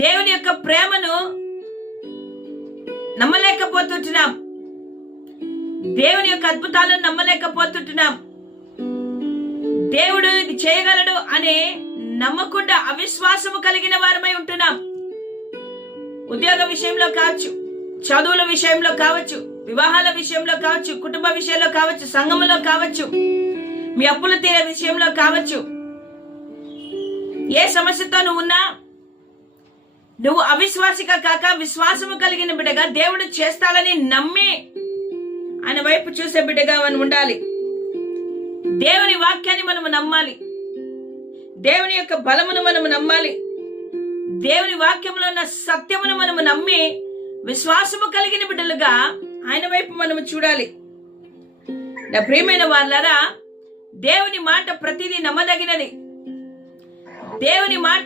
దేవుని యొక్క ప్రేమను నమ్మలేకపోతుంటున్నాం. దేవుని యొక్క అద్భుతాలను నమ్మలేకపోతుంటున్నాం. దేవుడు ఇది చేయగలడు అనే నమ్మకుండా అవిశ్వాసము కలిగిన వారమై ఉంటున్నాం. ఉద్యోగ విషయంలో కావచ్చు, చదువుల విషయంలో కావచ్చు, వివాహాల విషయంలో కావచ్చు, కుటుంబ విషయంలో కావచ్చు, సంఘములో కావచ్చు, మీ అప్పుల తీరే విషయంలో కావచ్చు. ఏ సమస్యతో నువ్వు ఉన్నా నువ్వు అవిశ్వాసిగా కాక విశ్వాసము కలిగిన బిడ్డగా దేవుడు చేస్తాడని నమ్మి ఆయన వైపు చూసే బిడ్డగా మనం ఉండాలి. దేవుని వాక్యాన్ని మనము నమ్మాలి. దేవుని యొక్క బలమును మనము నమ్మాలి. దేవుని వాక్యంలో ఉన్న సత్యమును మనము నమ్మి విశ్వాసము కలిగిన బిడ్డలుగా ఆయన వైపు మనము చూడాలి. నా ప్రియమైన వారలారా, దేవుని మాట ప్రతిదీ నమ్మదగినది. దేవుని మాట